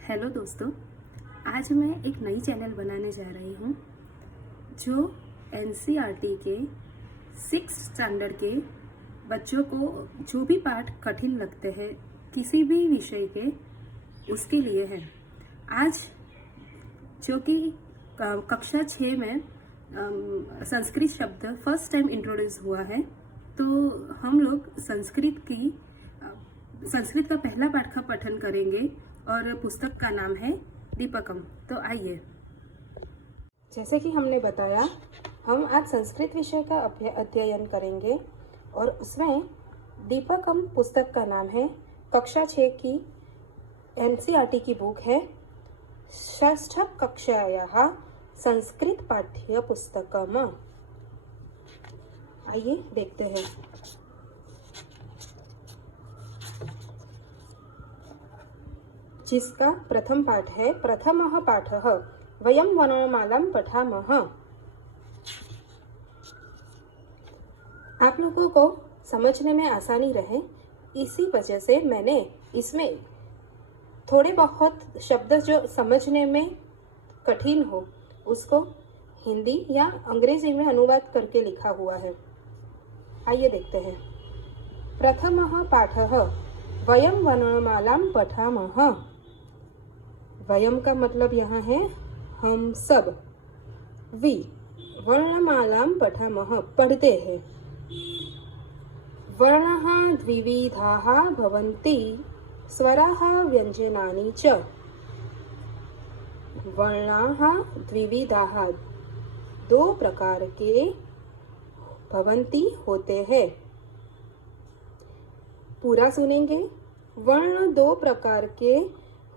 Hello दोस्तों, आज मैं एक नई चैनल बनाने जा रही हूँ जो एनसीईआरटी के 6th स्टैंडर्ड के बच्चों को जो भी पाठ कठिन लगते हैं किसी भी विषय के उसके लिए है। आज जो कि कक्षा 6 में संस्कृत शब्द फर्स्ट टाइम इंट्रोड्यूस हुआ है, तो हम लोग संस्कृत का पहला पाठ का पठन करेंगे और पुस्तक का नाम है दीपकम। तो आइए। जैसे कि हमने बताया, हम आज संस्कृत विषय का अध्ययन करेंगे और उसमें दीपकम पुस्तक का नाम है। कक्षा 6 की एनसीईआरटी की बुक है। षष्ठ कक्षायाः संस्कृत पाठ्य पुस्तकम। आइए देखते हैं। जिसका प्रथम पाठ है, प्रथमः पाठः वयं वर्णमालां पठामः। आप लोगों को समझने में आसानी रहे, इसी वजह से मैंने इसमें थोड़े बहुत शब्द जो समझने में कठिन हो उसको हिंदी या अंग्रेजी में अनुवाद करके लिखा हुआ है। आइए देखते हैं। प्रथमः पाठः वयं वर्णमालां पठामः। वयम का मतलब यहाँ है हम सब। वि वर्णमालां पठामः पढ़ते हैं। वर्णाः द्विविधाः भवन्ति, स्वराः व्यञ्जनानि च। वर्णाः द्विविधाः दो प्रकार के भवन्ति होते हैं। पूरा सुनेंगे। वर्ण दो प्रकार के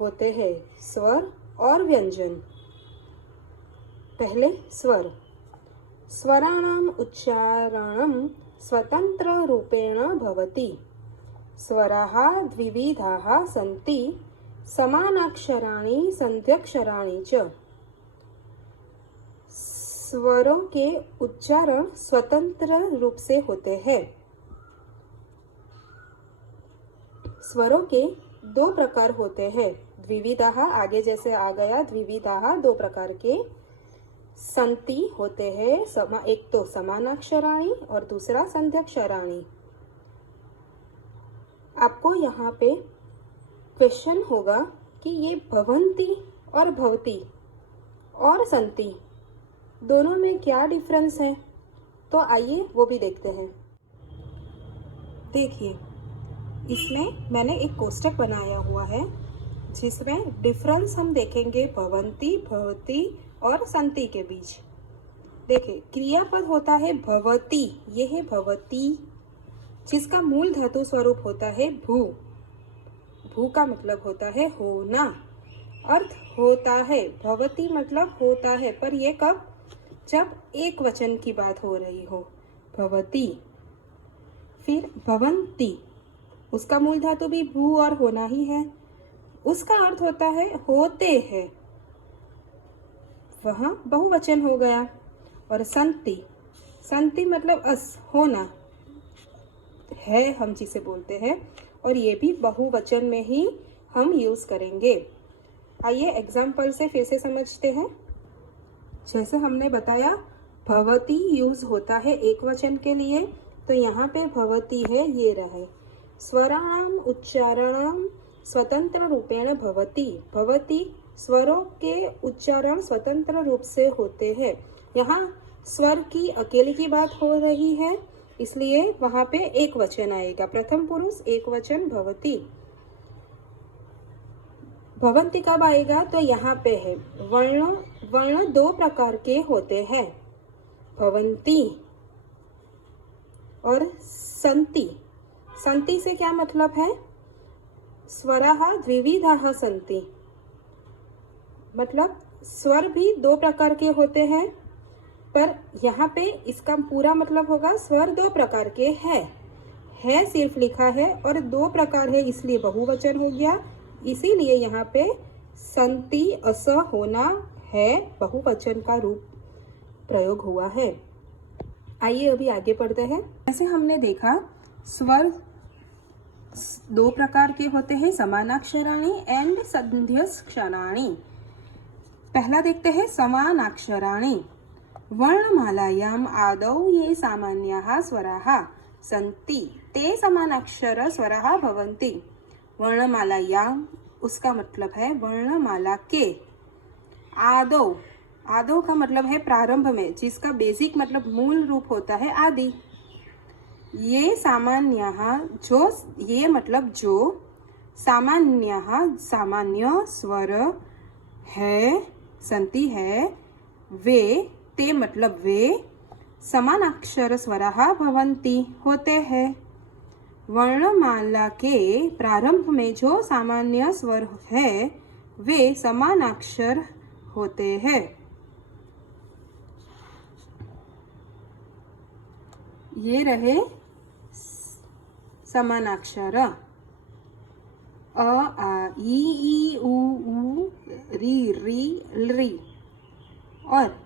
होते हैं, स्वर और व्यंजन। पहले स्वर। स्वराणाम उच्चारणं स्वतंत्र रूपेण भवति। स्वराः द्विविधाः सन्ति, समानाक्षराणि संध्यक्षराणि च। स्वरों के उच्चारण स्वतंत्र रूप से होते हैं। स्वरों के दो प्रकार होते हैं। द्विविधाः आगे जैसे आ गया, द्विविधाः दो प्रकार के। संति होते हैं, एक तो समानाक्षराणि और दूसरा संध्यक्षराणि। आपको यहाँ पे क्वेश्चन होगा कि ये भवन्ति और भवति और संति दोनों में क्या डिफरेंस है, तो आइए वो भी देखते हैं। देखिए, इसमें मैंने एक कोष्टक बनाया हुआ है जिसमें डिफरेंस हम देखेंगे भवन्ति, भवति और संति के बीच। देखिए, क्रियापद होता है भवति, ये है भवति, जिसका मूल धातु स्वरूप होता है भू। भू का मतलब होता है होना, अर्थ होता है। भवति मतलब होता है, पर ये कब? जब एक वचन की बात हो रही हो, भवति। फिर भवन्ति, उसका मूल धातु भी भू और होना ही है, उसका अर्थ होता है होते हैं, वहां बहुवचन हो गया। और संति, संति मतलब अस, होना है, हम जिसे बोलते हैं, और ये भी बहुवचन में ही हम यूज करेंगे। आइए एग्जाम्पल से फिर से समझते हैं। जैसे हमने बताया, भवति यूज होता है एक वचन के लिए, तो यहाँ पे भवति है, ये रहे। स्वराणाम उच्चारणम स्वतंत्र रूपेण भवति। भवति स्वरों के उच्चारण स्वतंत्र रूप से होते हैं। यहाँ स्वर की अकेले की बात हो रही है, इसलिए वहां पे एक वचन आएगा, प्रथम पुरुष एक वचन भवति। भवन्ति कब आएगा? तो यहाँ पे है वर्ण दो प्रकार के होते हैं, भवन्ति और संति। संति से क्या मतलब है? स्वराः द्विविधाः सन्ति, मतलब स्वर भी दो प्रकार के होते हैं, पर यहाँ पे इसका पूरा मतलब होगा स्वर दो प्रकार के है सिर्फ लिखा है, और दो प्रकार है इसलिए बहुवचन हो गया, इसीलिए यहाँ पे संति अस होना है, बहुवचन का रूप प्रयोग हुआ है। आइए अभी आगे पढ़ते हैं। जैसे हमने देखा, स्वर दो प्रकार के होते हैं, समानाक्षराणी एंड संध्यक्षराणी। पहला देखते हैं समानाक्षराणी। वर्णमालायाम आदौ ये सामान्याः स्वराः सन्ति ते समानाक्षर स्वराः भवन्ति। वर्णमालायाम उसका मतलब है वर्णमाला के, आदौ, आदौ का मतलब है प्रारंभ में, जिसका बेसिक मतलब मूल रूप होता है आदि। ये सामान्यः, जो, ये मतलब जो, सामान्यः सामान्य स्वर है, संति है, वे, ते मतलब वे, समानाक्षर स्वराः भवन्ति होते हैं। वर्णमाला के प्रारंभ में जो सामान्य स्वर है वे समानाक्षर होते हैं। ये रहे समानाक्षर अ, आ, ई, उ, री, री। और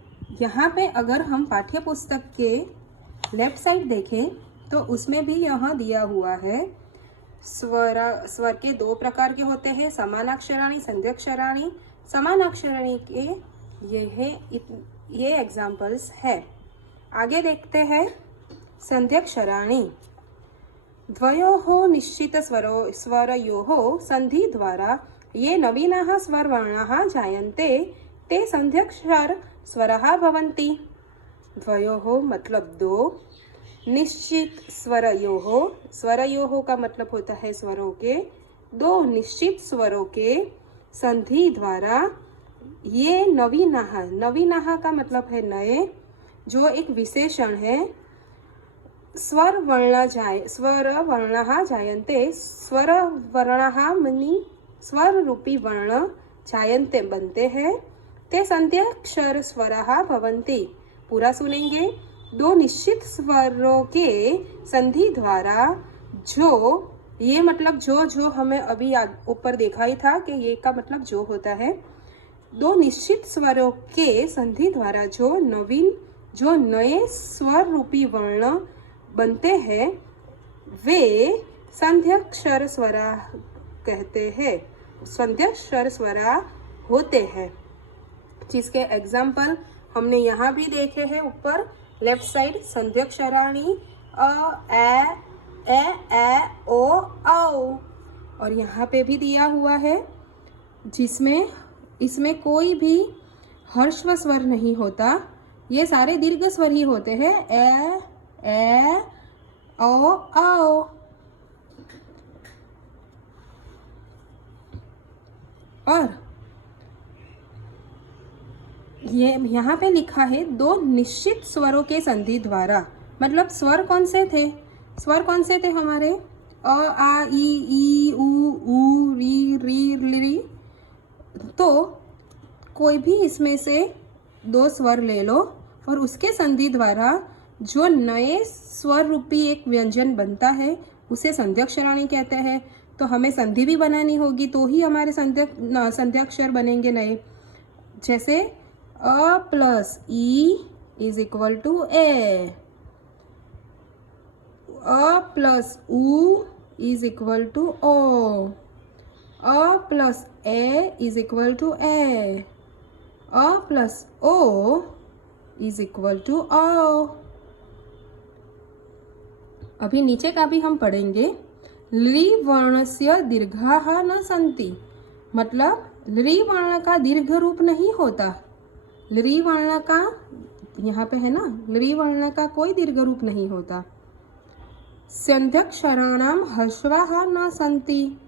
यहाँ पे अगर हम पाठ्य पुस्तक के लेफ्ट साइड देखें तो उसमें भी यह दिया हुआ है, स्वर के दो प्रकार के होते हैं, समानाक्षराणी, संध्यक्षराणी। समानाक्षराणी के ये एग्जाम्पल्स है। आगे देखते हैं संध्यक्षराणी। द्वयोः निश्चित स्वरयोः संधि द्वारा ये नवीनाः स्वरवर्णाः जायन्ते ते संध्यक्षर स्वराः भवन्ति। द्वयोः मतलब दो, निश्चित स्वरयोः, स्वरयोः का मतलब होता है स्वरों के, दो निश्चित स्वरों के संधि द्वारा ये नवीनाः, नवीनाः का मतलब है नए, जो एक विशेषण है। स्वर वर्णाः जायन्ते, स्वर वर्णाः मनी स्वर रूपी वर्ण जायन्ते बनते हैं, ते संध्याक्षर स्वराः भवन्ति। पूरा सुनेंगे। दो निश्चित स्वरों के संधि द्वारा जो, ये मतलब जो हमें अभी ऊपर देखा ही था कि ये का मतलब जो होता है। दो निश्चित स्वरों के संधि द्वारा जो नए स्वर रूपी वर्ण बनते हैं वे संध्याक्षर स्वरा कहते हैं, संध्याक्षर स्वरा होते हैं। जिसके एग्जाम्पल हमने यहाँ भी देखे हैं ऊपर लेफ्ट साइड, संध्यक्षराणी अ, ए, ओ, औ। और यहाँ पे भी दिया हुआ है जिसमें इसमें कोई भी हर्षव स्वर नहीं होता, ये सारे दीर्घ स्वर ही होते हैं, ए, ओ, औ। और ये यहाँ पे लिखा है दो निश्चित स्वरों के संधि द्वारा, मतलब स्वर कौन से थे? स्वर कौन से थे हमारे? अ, आ, ई, उ, री। तो कोई भी इसमें से दो स्वर ले लो और उसके संधि द्वारा जो नए स्वर रूपी एक व्यंजन बनता है उसे संध्याक्षराणी कहते हैं। तो हमें संधि भी बनानी होगी तो ही हमारे संध्याक्षर बनेंगे नए। जैसे अ प्लस ई इज इक्वल टू ए, अ प्लस उ इज इक्वल टू ओ, अ प्लस ए इज इक्वल टू ए, अ प्लस ओ इज इक्वल टू ओ। अभी नीचे का भी हम पढ़ेंगे। लृ वर्णस्य दीर्घाः न सन्ति, मतलब लृ वर्ण का दीर्घ रूप नहीं होता। लृ वर्ण का, यहाँ पे है ना, लृ वर्ण का कोई दीर्घ रूप नहीं होता। संध्याक्षराणाम ह्रस्वाः न सन्ति,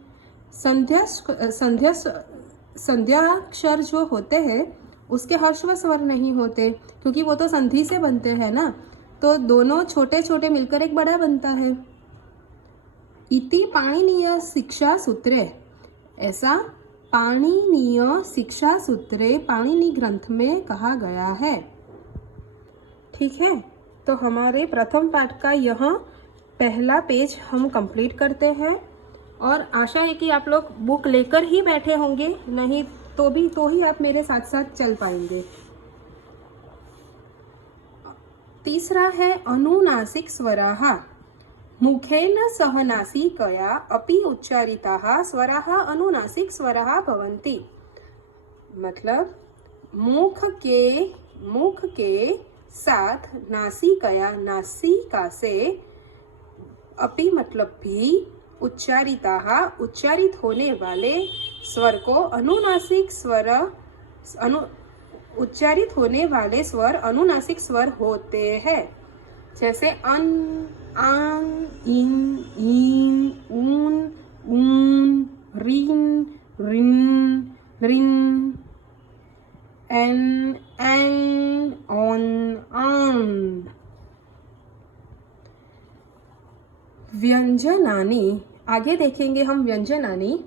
संध्याक्षर जो होते हैं उसके ह्रस्व स्वर नहीं होते, क्योंकि वो तो संधि से बनते हैं ना, तो दोनों छोटे छोटे मिलकर एक बड़ा बनता है। इति पाणिनीय शिक्षा सूत्रे, ऐसा पाणिनीय शिक्षा सूत्रे पाणिनि ग्रंथ में कहा गया है। ठीक है, तो हमारे प्रथम पाठ का यह पहला पेज हम कंप्लीट करते हैं और आशा है कि आप लोग बुक लेकर ही बैठे होंगे, नहीं तो ही आप मेरे साथ साथ चल पाएंगे। तीसरा है अनुनासिक स्वराः। मुखेन सह नासिकया अपि उच्चारिताः स्वराः अनुनासिक स्वराः भवन्ति। मतलब मुख के साथ नासिकया नासिका से अपि मतलब भी उच्चारिताः उच्चारित होने वाले स्वर को अनुनासिक स्वर उच्चारित होने वाले स्वर अनुनासिक स्वर होते हैं। जैसे अन, आन, इन, ऊन, ऊन, रिन, रिन, रिन, एन, ऑन, आन। व्यंजनानि, आगे देखेंगे हम व्यंजनानि।